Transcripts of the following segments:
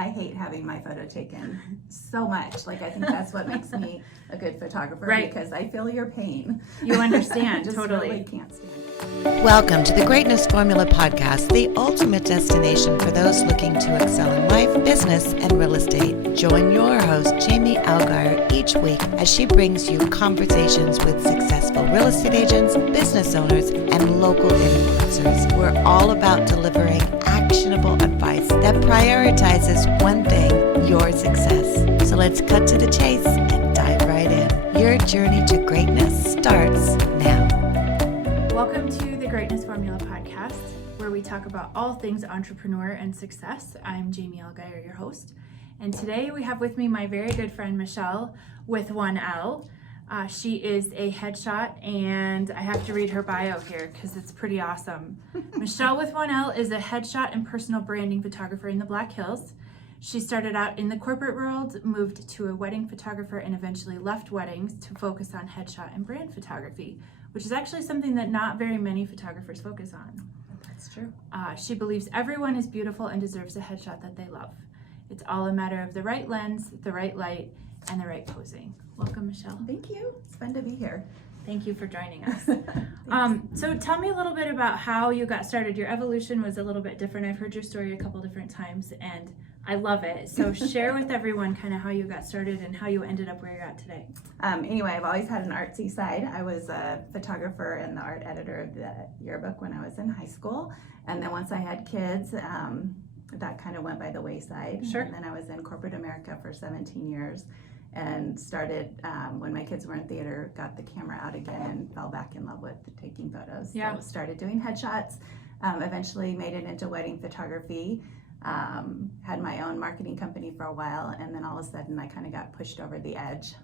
I hate having my photo taken so much. Like, I think that's what makes me a good photographer, right? Because I feel your pain. You understand. Just totally. Really can't stand it. Welcome to the Greatness Formula Podcast, the ultimate destination for those looking to excel in life, business, and real estate. Join your host, Jamee Allgier, each week as she brings you conversations with successful real estate agents, business owners, and local influencers. We're all about delivering actionable advice that prioritizes one thing, your success. So let's cut to the chase and dive right in. Your journey to greatness starts now. Welcome to the Greatness Formula Podcast, where we talk about all things entrepreneur and success. I'm Jamee Allgier, your host. And today we have with me my very good friend, Michele, with one L. She is a headshot, and I have to read her bio here because it's pretty awesome. Michele with one L is a headshot and personal branding photographer in the Black Hills. She started out in the corporate world, moved to a wedding photographer, and eventually left weddings to focus on headshot and brand photography, which is actually something that not very many photographers focus on. That's true. She believes everyone is beautiful and deserves a headshot that they love. It's all a matter of the right lens, the right light, and the right posing. Welcome, Michele. Thank you. It's fun to be here. Thank you for joining us. So tell me a little bit about how you got started. Your evolution was a little bit different. I've heard your story a couple different times, and I love it. So share with everyone kind of how you got started and how you ended up where you're at today. Anyway, I've always had an artsy side. I was a photographer and the art editor of the yearbook when I was in high school. And then once I had kids, that kind of went by the wayside. Sure. And then I was in corporate America for 17 years and started, when my kids were in theater, got the camera out again and fell back in love with taking photos. Yeah. So started doing headshots, eventually made it into wedding photography. Had my own marketing company for a while, and then all of a sudden I kind of got pushed over the edge,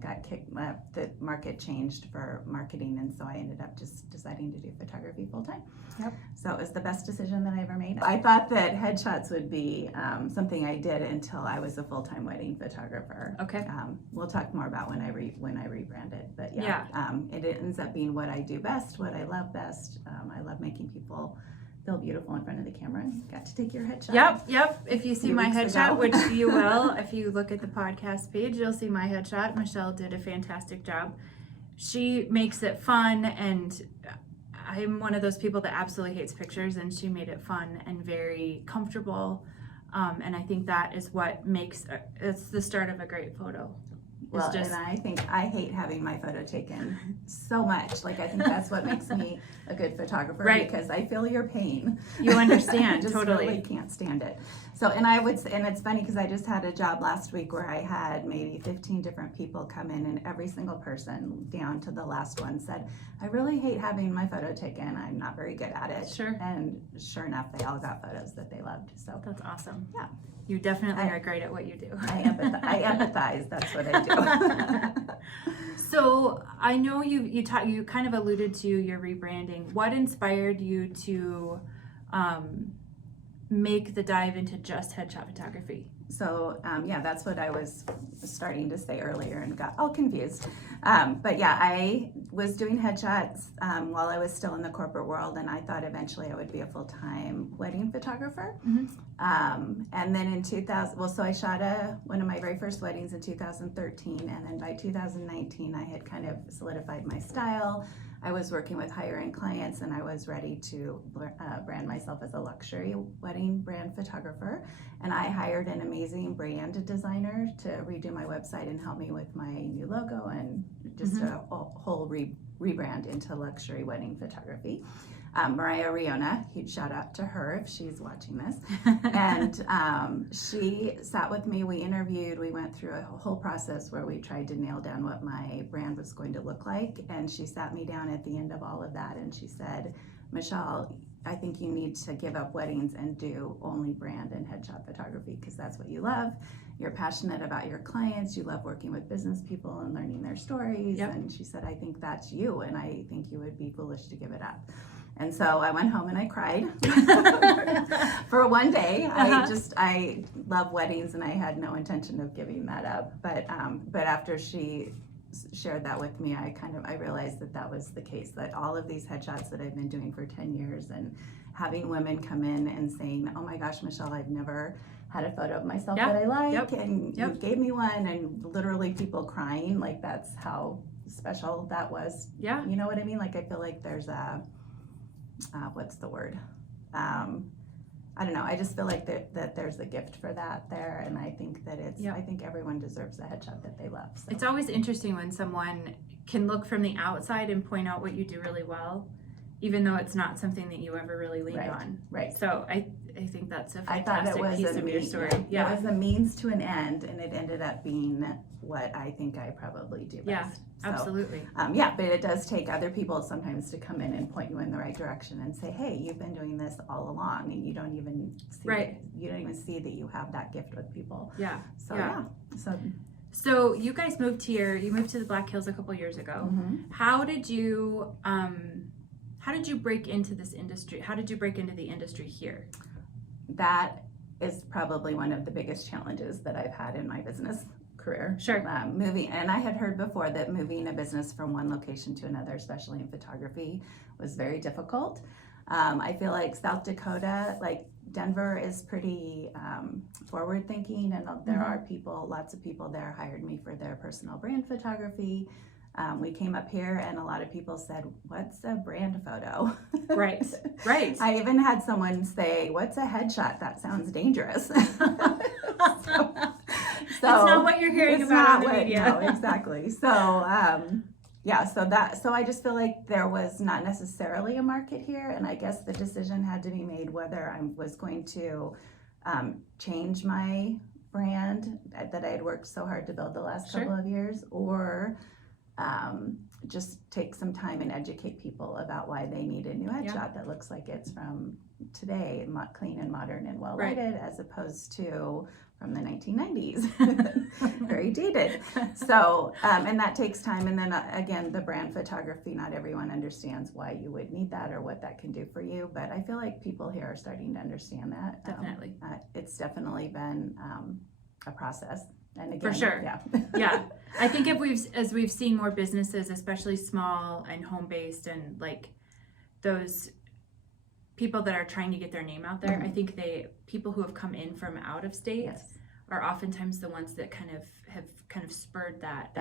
got kicked, the market changed for marketing, and so I ended up just deciding to do photography full time. Yep. So it was the best decision that I ever made. I thought that headshots would be something I did until I was a full-time wedding photographer. Okay. We'll talk more about when I rebranded, but yeah. It ends up being what I do best, what I love best. I love making people feel beautiful in front of the camera. Got to take your headshot. Yep. If you see my headshot, which you will, if you look at the podcast page, you'll see my headshot. Michele did a fantastic job. She makes it fun, and I'm one of those people that absolutely hates pictures, and she made it fun and very comfortable. And I think that is what makes it's the start of a great photo. Well, and I think I hate having my photo taken so much. Like, I think that's what makes me a good photographer, right? Because I feel your pain. You understand. Just totally. Really can't stand it. So, and it's funny because I just had a job last week where I had maybe 15 different people come in, and every single person down to the last one said, I really hate having my photo taken. I'm not very good at it. Sure. And sure enough, they all got photos that they loved. So that's awesome. Yeah. You definitely are great at what you do. I empathize. That's what I do. So I know you kind of alluded to your rebranding. What inspired you to make the dive into just headshot photography? So that's what I was starting to say earlier and got all confused. But yeah, I was doing headshots while I was still in the corporate world, and I thought eventually I would be a full-time wedding photographer. Mm-hmm. And then in 2000, so I shot one of my very first weddings in 2013, and then by 2019 I had kind of solidified my style. I was working with higher-end clients, and I was ready to brand myself as a luxury wedding brand photographer. And I hired an amazing brand designer to redo my website and help me with my new logo and just a whole rebrand into luxury wedding photography. Mariah Riona, huge shout out to her if she's watching this. And she sat with me, we interviewed, we went through a whole process where we tried to nail down what my brand was going to look like. And she sat me down at the end of all of that and she said, Michele, I think you need to give up weddings and do only brand and headshot photography because that's what you love. You're passionate about your clients. You love working with business people and learning their stories. Yep. And she said, I think that's you, and I think you would be foolish to give it up. And so I went home and I cried for one day. I love weddings and I had no intention of giving that up. But after she shared that with me, I realized that was the case, that all of these headshots that I've been doing for 10 years and having women come in and saying, oh my gosh, Michele, I've never had a photo of myself Yeah. that I like, Yep. and Yep. you gave me one, and literally people crying, like that's how special that was. Yeah. You know what I mean? Like I feel like there's a, what's the word? I don't know. I just feel like that there's a gift for that there, and I think that I think everyone deserves a headshot that they love. So. It's always interesting when someone can look from the outside and point out what you do really well, even though it's not something that you ever really leaned on. Right. So I think that's a I thought it fantastic was piece of your story. Yeah. It was a means to an end, and it ended up being what I think I probably do best. Yeah, So, absolutely. but it does take other people sometimes to come in and point you in the right direction and say, hey, you've been doing this all along, and you don't even see that you have that gift with people. Yeah. So Yeah. So you guys moved here. You moved to the Black Hills a couple years ago. mhm. How did you break into this industry? How did you break into the industry here? That is probably one of the biggest challenges that I've had in my business career. Sure. Moving, and I had heard before that moving a business from one location to another, especially in photography, was very difficult. I feel like South Dakota, like Denver, is pretty forward thinking, and there are lots of people there hired me for their personal brand photography. We came up here and a lot of people said, what's a brand photo? Right. I even had someone say, what's a headshot? That sounds dangerous. So it's not what you're hearing about on the media. No, exactly. So, so I just feel like there was not necessarily a market here, and I guess the decision had to be made whether I was going to change my brand that I had worked so hard to build the last couple of years, or just take some time and educate people about why they need a new headshot that looks like it's from today, clean and modern and well lighted, as opposed to from the 1990s, very dated. So, and that takes time. And then again, the brand photography, not everyone understands why you would need that or what that can do for you. But I feel like people here are starting to understand that. Definitely. It's definitely been a process. And again, for sure. Yeah. Yeah. I think as we've seen more businesses, especially small and home-based, and like those people that are trying to get their name out there, I think people who have come in from out of state are oftentimes the ones that have spurred that.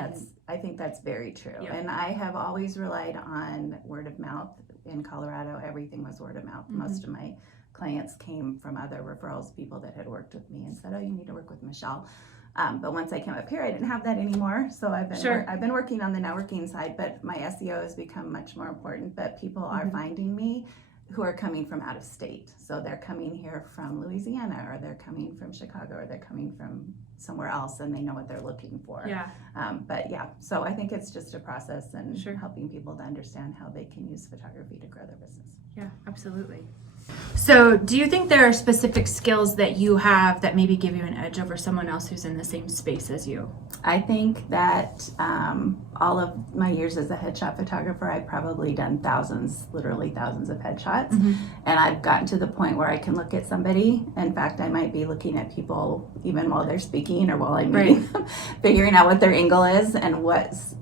I think that's very true. Yeah. And I have always relied on word of mouth. In Colorado, everything was word of mouth. Most of my clients came from other referrals, people that had worked with me and said, oh, you need to work with Michele. But once I came up here, I didn't have that anymore. So I've been working on the networking side, but my SEO has become much more important. But people are finding me who are coming from out of state. So they're coming here from Louisiana, or they're coming from Chicago, or they're coming from somewhere else, and they know what they're looking for. Yeah. So I think it's just a process, and helping people to understand how they can use photography to grow their business. Yeah, absolutely. So do you think there are specific skills that you have that maybe give you an edge over someone else who's in the same space as you? I think that all of my years as a headshot photographer, I've probably done literally thousands of headshots. And I've gotten to the point where I can look at somebody. In fact, I might be looking at people even while they're speaking or while I'm meeting them, figuring out what their angle is and what's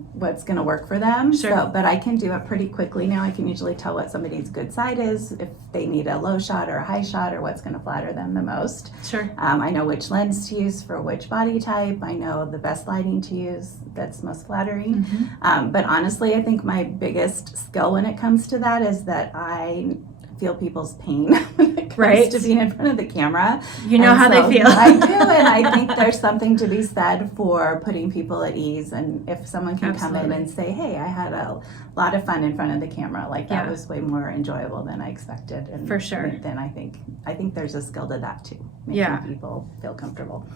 going to work for them. So, but I can do it pretty quickly now. I can usually tell what somebody's good side is, if they need a low shot or a high shot, or what's going to flatter them the most. I know which lens to use for which body type. I know the best lighting to use that's most flattering. But honestly, I think my biggest skill when it comes to that is that I feel people's pain when it comes to being in front of the camera. You know how they feel. I do, and I think there's something to be said for putting people at ease. And if someone can come in and say, hey, I had a lot of fun in front of the camera, like that was way more enjoyable than I expected. And for sure. Then I think there's a skill to that too, making people feel comfortable.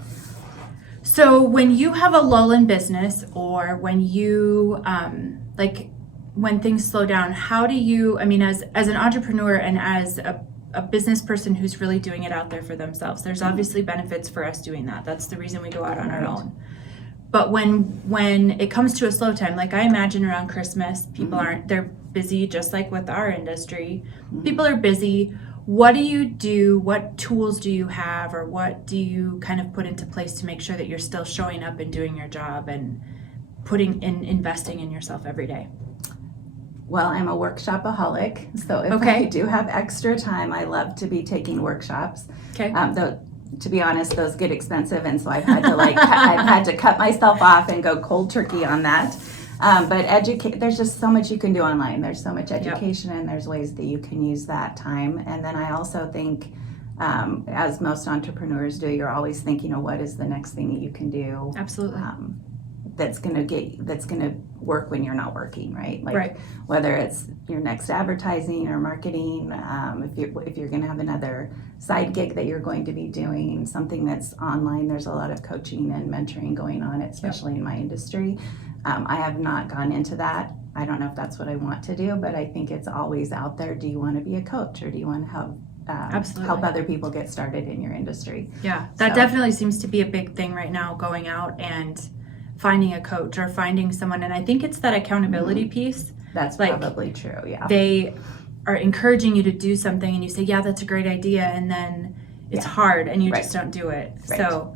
So when you have a lull in business, or when you when things slow down, how do you, as an entrepreneur and as a business person who's really doing it out there for themselves, there's obviously benefits for us doing that. That's the reason we go out on our own. But when it comes to a slow time, like I imagine around Christmas, people they're busy, just like with our industry. People are busy. What do you do? What tools do you have, or what do you kind of put into place to make sure that you're still showing up and doing your job and investing in yourself every day? Well, I'm a workshopaholic, so if I do have extra time, I love to be taking workshops. to be honest, those get expensive, and so I've had to I've had to cut myself off and go cold turkey on that. But there's just so much you can do online. There's so much education, and there's ways that you can use that time. And then I also think, as most entrepreneurs do, you're always thinking, what is the next thing that you can do? Absolutely. That's gonna work when you're not working, right? Right. Whether it's your next advertising or marketing, if you're gonna have another side gig that you're going to be doing, something that's online. There's a lot of coaching and mentoring going on, especially in my industry. I have not gone into that. I don't know if that's what I want to do, but I think it's always out there. Do you want to be a coach, or do you want to help other people get started in your industry? Yeah, that definitely seems to be a big thing right now, going out and finding a coach or finding someone. And I think it's that accountability piece. That's probably true, yeah. They are encouraging you to do something, and you say, yeah, that's a great idea, and then it's hard, and you just don't do it. Right. So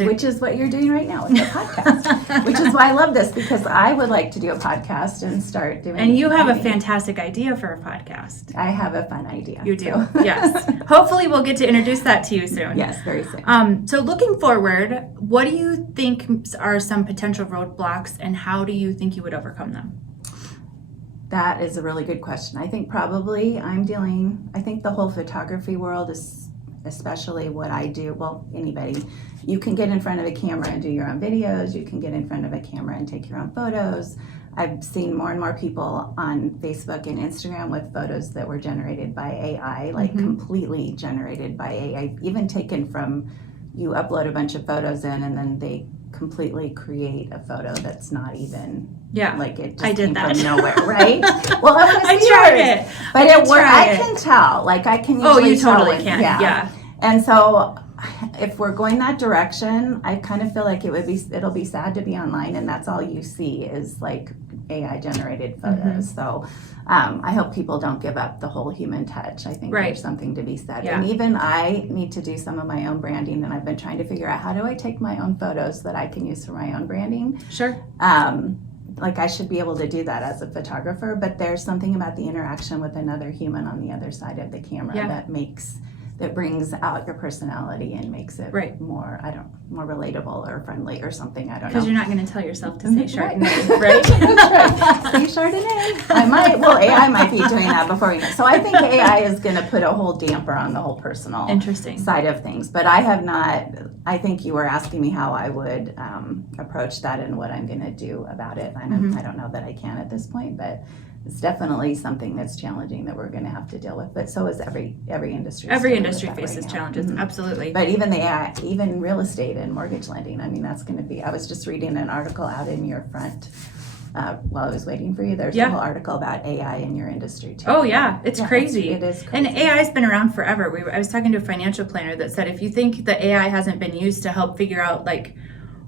which is what you're doing right now with the podcast, which is why I love this, because I would like to do a podcast and start doing. And you have a fantastic idea for a podcast. I have a fun idea. You do, yes. Hopefully we'll get to introduce that to you soon. Yes, very soon. So looking forward, what do you think are some potential roadblocks, and how do you think you would overcome them? That is a really good question. I think probably I think the whole photography world is, especially what I do, well, anybody, you can get in front of a camera and do your own videos, you can get in front of a camera and take your own photos. I've seen more and more people on Facebook and Instagram with photos that were generated by AI, completely generated by AI, even taken from, you upload a bunch of photos in, and then they completely create a photo that's not even, it just came from nowhere, right? Well, I tried it. But it worked. I can tell, I can usually you totally tell can, yeah. And so if we're going that direction, I kind of feel like it'll be sad to be online and that's all you see is AI generated photos. So I hope people don't give up the whole human touch. I think there's something to be said. And even I need to do some of my own branding, and I've been trying to figure out, how do I take my own photos that I can use for my own branding? Sure. I should be able to do that as a photographer, but there's something about the interaction with another human on the other side of the camera that brings out your personality and makes it more relatable or friendly or something. I don't know. Because you're not going to tell yourself to say Chardonnay, right? That's right. Say Chardonnay. AI might be doing that before you know. So I think AI is going to put a whole damper on the whole personal side of things. But I have not. I think you were asking me how I would approach that and what I'm going to do about it. I don't know that I can at this point, but it's definitely something that's challenging that we're going to have to deal with. But so is every industry. Every industry faces challenges, absolutely. But even real estate and mortgage lending, that's going to be. I was just reading an article out in your front while I was waiting for you. There's a whole article about AI in your industry too. Oh yeah, it's crazy. It is crazy. And AI's been around forever. I was talking to a financial planner that said, if you think the AI hasn't been used to help figure out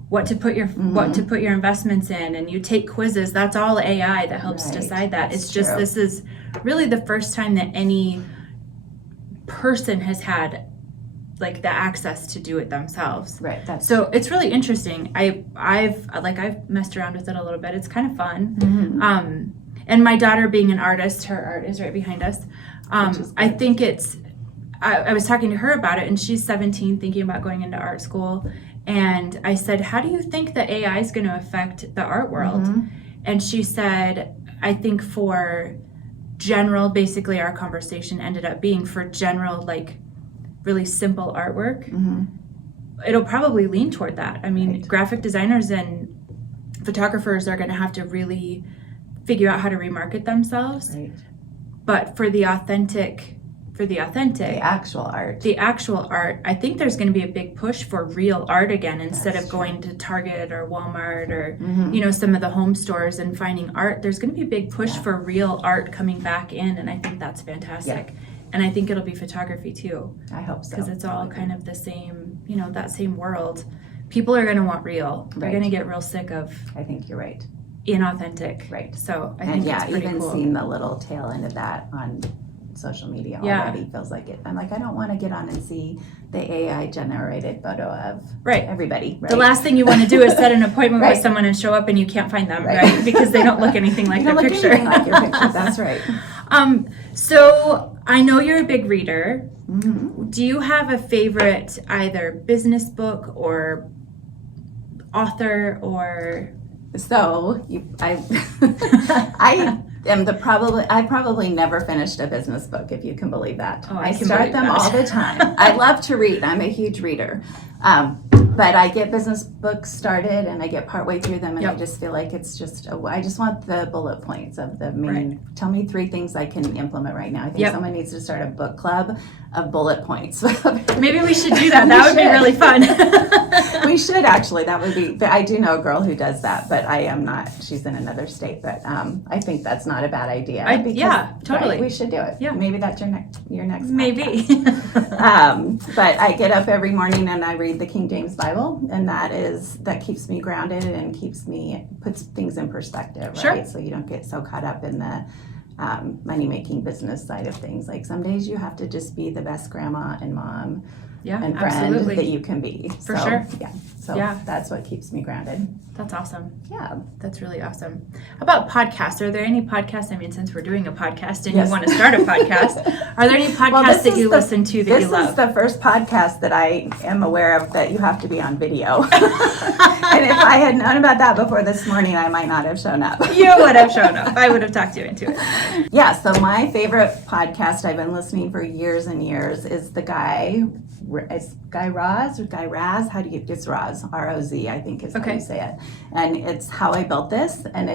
what to put your investments in, and you take quizzes, that's all AI that helps decide that. It's just true. This is really the first time that any person has had the access to do it themselves. Right. So it's really interesting. I've messed around with it a little bit. It's kind of fun. And my daughter, being an artist, her art is right behind us. I think I was talking to her about it, and she's 17, thinking about going into art school. And I said, how do you think that AI is going to affect the art world? And she said, I think for general, basically our conversation ended up being for general, really simple artwork, it'll probably lean toward that. Graphic designers and photographers are going to have to really figure out how to remarket themselves. Right. But for the actual art, I think there's going to be a big push for real art again, instead of going to Target or Walmart or some of the home stores and finding art. There's going to be a big push for real art coming back in, and I think that's fantastic. And I think it'll be photography too. I hope so. Because it's all kind of the same, that same world. People are going to want real. They're going to get real sick of, I think you're right, inauthentic. Right. So I think it's pretty even cool. Seeing the little tail end of that on social media already feels like it. I'm I don't want to get on and see the AI generated photo of everybody. Right? The last thing you want to do is set an appointment with someone and show up and you can't find them, right? Because they don't look anything like their picture. Like your picture. That's right. So I know you're a big reader. Mm-hmm. Do you have a favorite either business book or author or? So I I probably never finished a business book, if you can believe that. Oh, I can start believe them that. all the time. I love to read. I'm a huge reader. But I get business books started and I get partway through them and Yep. I just feel like it's just, I just want the bullet points of the main, Right. tell me 3 things I can implement right now. I think Yep. someone needs to start a book club of bullet points. Maybe we should do that. That would be really fun. We should actually. That would be. But I do know a girl who does that, but I am not. She's in another state. But I think that's not a bad idea. Yeah, totally. Right, we should do it. Yeah. Maybe that's your next. Maybe. But I get up every morning and I read the King James Bible, and that keeps me grounded and puts things in perspective. Right. Sure. So you don't get so caught up in the money-making business side of things. Like some days you have to just be the best grandma and mom Yeah, and friend absolutely. that you can be. For sure. Yeah. So Yeah. that's what keeps me grounded. That's awesome. Yeah. That's really awesome. How about podcasts? Are there any podcasts? I mean, since we're doing a podcast and Yes. you want to start a podcast, are there any podcasts that you listen to that you This love? is the first podcast that I am aware of that you have to be on video. And if I had known about that before this morning, I might not have shown up. You would have shown up. I would have talked you into it. Yeah, so my favorite podcast I've been listening for years and years is it's Guy Raz or Guy Raz. It's Raz, R-O-Z, I think is how you say it. And it's How I Built This, and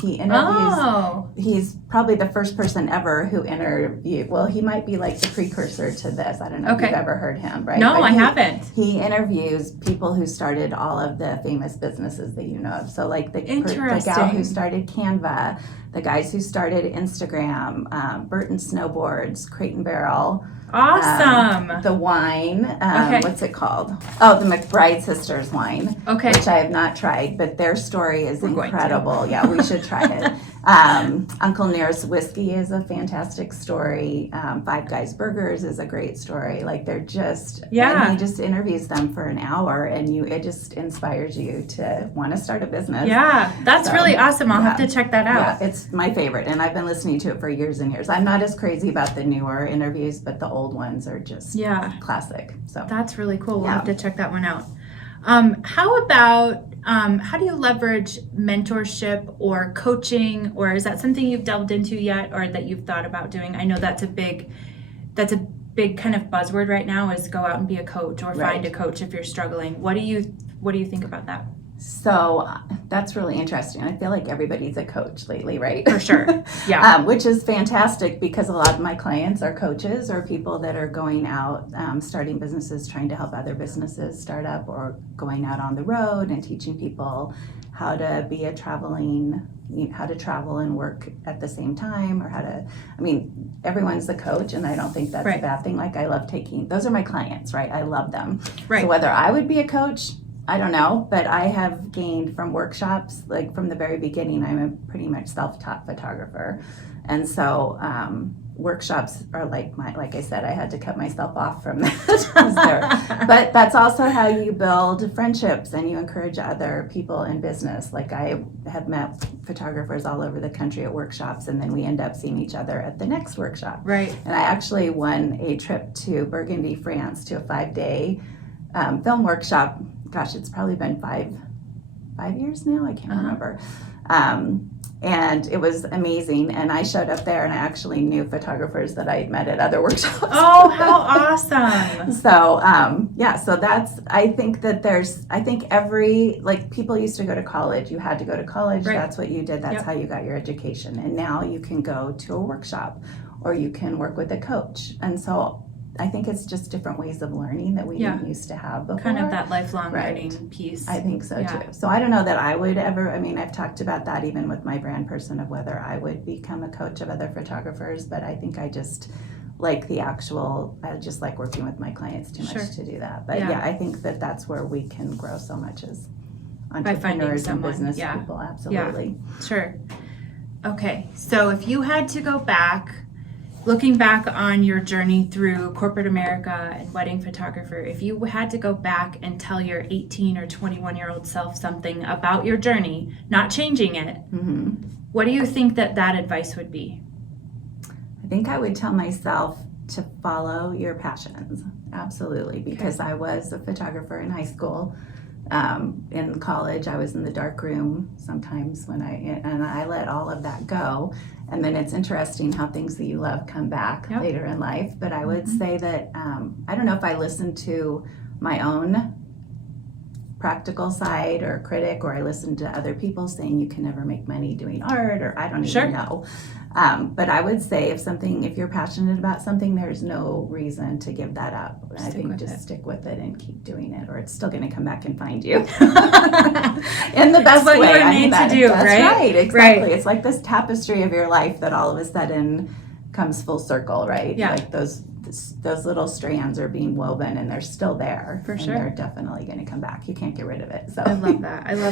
he interviews, he's probably the first person ever who interviewed, well, he might be like the precursor to this. I don't know if you've ever heard him, right? No, But I haven't. He interviews people who started all of the famous businesses that you know of. So like the gal who started Canva, the guys who started Instagram, Burton Snowboards, Crate and Barrel. Awesome. The wine, Okay. what's it called? Oh, the McBride Sisters wine, Okay. which I have not tried, but their story is We're going to. incredible. Yeah, we should try it. Uncle Nearest Whiskey is a fantastic story. Five Guys Burgers is a great story. Like they're just, and he just interviews them for an hour, and it just inspires you to want to start a business. Yeah, that's really awesome. I'll have to check that out. Yeah, it's my favorite, and I've been listening to it for years and years. I'm not as crazy about the newer interviews, but the old ones are just classic. So that's really cool. We'll have to check that one out. How about how do you leverage mentorship or coaching, or is that something you've delved into yet, or that you've thought about doing? I know that's a big kind of buzzword right now, is go out and be a coach or find a coach if you're struggling. What do you think about that? So that's really interesting. I feel like everybody's a coach lately, right? For sure. Yeah. Which is fantastic because a lot of my clients are coaches or people that are going out, starting businesses, trying to help other businesses start up, or going out on the road and teaching people how to how to travel and work at the same time, or everyone's the coach, and I don't think that's a bad thing. Like I love those are my clients, right? I love them. Right. So whether I would be a coach, I don't know, but I have gained from workshops, like from the very beginning, I'm a pretty much self-taught photographer. And so workshops are like I said, I had to cut myself off from that. But that's also how you build friendships and you encourage other people in business. Like I have met photographers all over the country at workshops, and then we end up seeing each other at the next workshop. Right. And I actually won a trip to Burgundy, France, to a 5-day film workshop. Gosh, it's probably been 5 years now. I can't remember. And it was amazing. And I showed up there and I actually knew photographers that I had met at other workshops. Oh, how awesome. So, so I think people used to go to college. You had to go to college. Right. That's what you did. That's how you got your education. And now you can go to a workshop or you can work with a coach. And so I think it's just different ways of learning that we didn't used to have before. Kind of that lifelong learning piece. I think so too. So I don't know that I would ever, I've talked about that even with my brand person of whether I would become a coach of other photographers, but I think I just like I just like working with my clients too much to do that. But I think that's where we can grow so much as entrepreneurs and business people. Absolutely. Yeah. Sure. Okay. So if you had to go back, looking back on your journey through corporate America and wedding photographer, if you had to go back and tell your 18 or 21-year-old self something about your journey, not changing it, what do you think that advice would be? I think I would tell myself to follow your passions. Absolutely. Because I was a photographer in high school. In college, I was in the dark room sometimes and I let all of that go. And then it's interesting how things that you love come back later in life. But I would say that, I don't know if I listened to my own practical side or critic, or I listened to other people saying you can never make money doing art, or I don't even know. But I would say if you're passionate about something, there's no reason to give that up. I think just stick with it and keep doing it, or it's still going to come back and find you in the best way. What you were made to do, that's right? Exactly. Right. It's like this tapestry of your life that all of a sudden comes full circle, right? Yeah. Like those little strands are being woven and they're still there. For sure. And they're definitely going to come back. You can't get rid of it. So I love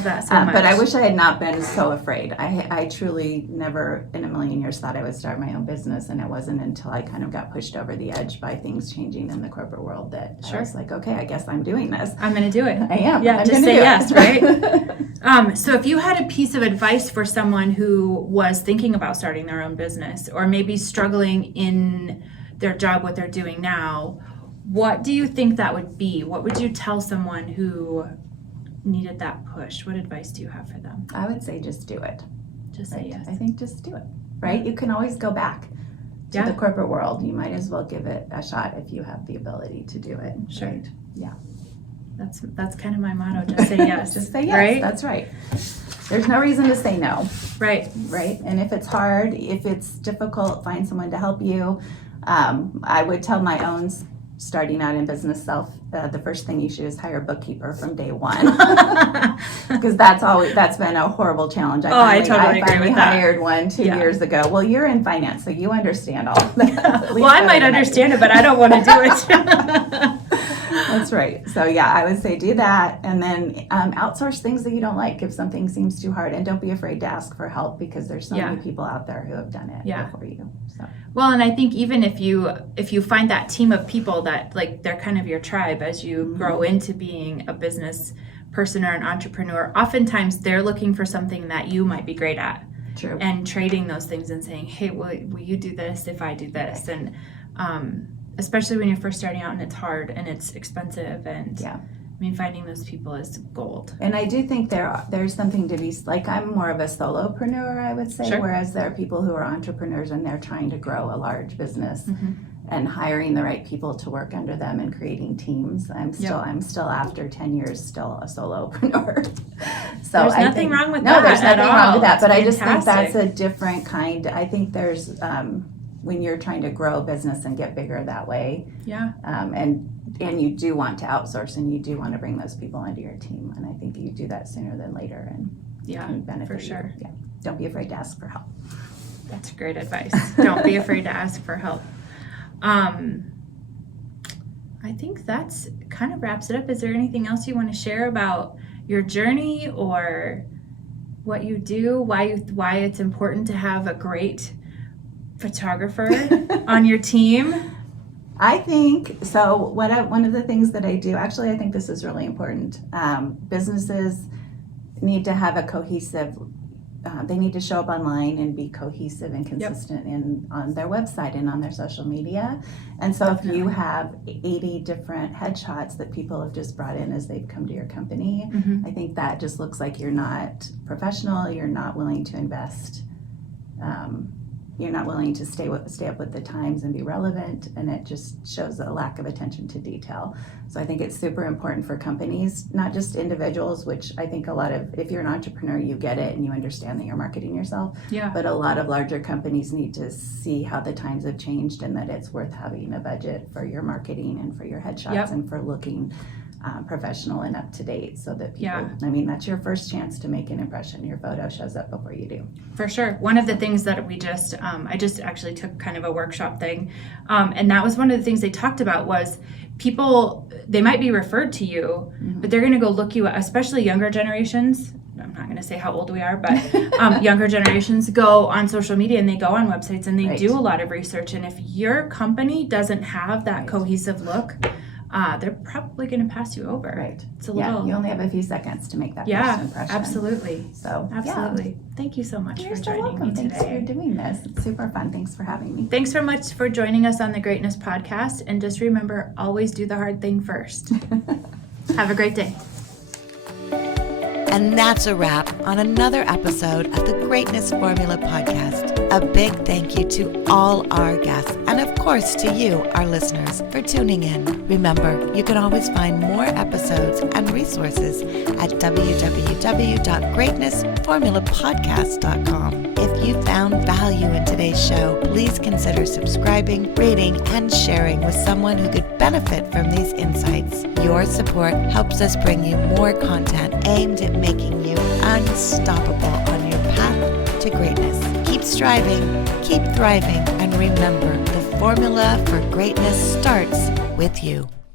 that so much. But I wish I had not been so afraid. I truly never in a million years thought I would start my own business, and it wasn't until I kind of got pushed over the edge by things changing in the corporate world that I was like, okay, I guess I'm doing this. I'm going to do it. I am. Yeah, I'm just gonna say do yes, it. right? So if you had a piece of advice for someone who was thinking about starting their own business, or maybe struggling in their job, what they're doing now, what do you think that would be? What would you tell someone who needed that push? What advice do you have for them? I would say just do it. Just say yes. I think just do it, right? You can always go back to the corporate world. You might as well give it a shot if you have the ability to do it. Sure. Right? Yeah. That's kind of my motto. Just say yes. Just say yes. Right? That's right. There's no reason to say no. Right. Right. And if it's hard, if it's difficult, find someone to help you. I would tell my own starting out in business self, the first thing you should is hire a bookkeeper from day one, because that's been a horrible challenge. I totally agree with that. Hired one 2 years ago. Well, you're in finance, so you understand all of that. Well, I might understand it, but I don't want to do it. That's right. So yeah, I would say do that, and then outsource things that you don't like if something seems too hard, and don't be afraid to ask for help, because there's so many people out there who have done it before you. So. Well, and I think even if you find that team of people that, like, they're kind of your tribe as you grow into being a business person or an entrepreneur, oftentimes they're looking for something that you might be great at. True. And trading those things and saying, hey, will you do this if I do this? And especially when you're first starting out and it's hard and it's expensive, and I mean, finding those people is gold. And I do think there's something to be, like, I'm more of a solopreneur, I would say, whereas there are people who are entrepreneurs and they're trying to grow a large business and hiring the right people to work under them and creating teams. I'm still after 10 years still a solopreneur. So there's nothing wrong with that. No, there's nothing wrong with that. But I just think fantastic. that's a different kind. I think there's when you're trying to grow a business and get bigger that way. Yeah. And you do want to outsource, and you do want to bring those people into your team, and I think you do that sooner than later, and can benefit for sure. you. Yeah. Don't be afraid to ask for help. That's great advice. Don't be afraid to ask for help. I think that's kind of wraps it up. Is there anything else you want to share about your journey or what you do, why it's important to have a great photographer on your team? I think so. One of the things that I do, actually, I think this is really important. Businesses need to have a cohesive. They need to show up online and be cohesive and consistent on their website and on their social media. And so if you have 80 different headshots that people have just brought in as they've come to your company, I think that just looks like you're not professional. You're not willing to invest. You're not willing to stay up with the times and be relevant, and it just shows a lack of attention to detail. So I think it's super important for companies, not just individuals, which I think if you're an entrepreneur, you get it and you understand that you're marketing yourself. Yeah. But a lot of larger companies need to see how the times have changed, and that it's worth having a budget for your marketing and for your headshots and for looking professional and up to date, so that people, I mean, that's your first chance to make an impression. Your photo shows up before you do. For sure. One of the things that we I just actually took kind of a workshop thing, and that was one of the things they talked about was people, they might be referred to you, but they're going to go look you up, especially younger generations. I'm not going to say how old we are, but younger generations go on social media and they go on websites and they do a lot of research. And if your company doesn't have that cohesive look, they're probably going to pass you over. Right. It's a Yeah, little. you only have a few seconds to make that Yeah, first impression. absolutely. So, Absolutely. Thank you so much You're for so joining welcome. me Thanks today. for doing this. It's super fun. Thanks for having me. Thanks so much for joining us on the Greatness Podcast. And just remember, always do the hard thing first. Have a great day. And that's a wrap on another episode of the Greatness Formula Podcast. A big thank you to all our guests and, of course, to you, our listeners, for tuning in. Remember, you can always find more episodes and resources at www.greatnessformulapodcast.com. If you found value in today's show, please consider subscribing, rating, and sharing with someone who could benefit from these insights. Your support helps us bring you more content aimed at making you unstoppable on your path to greatness. Keep striving, keep thriving, and remember, the formula for greatness starts with you.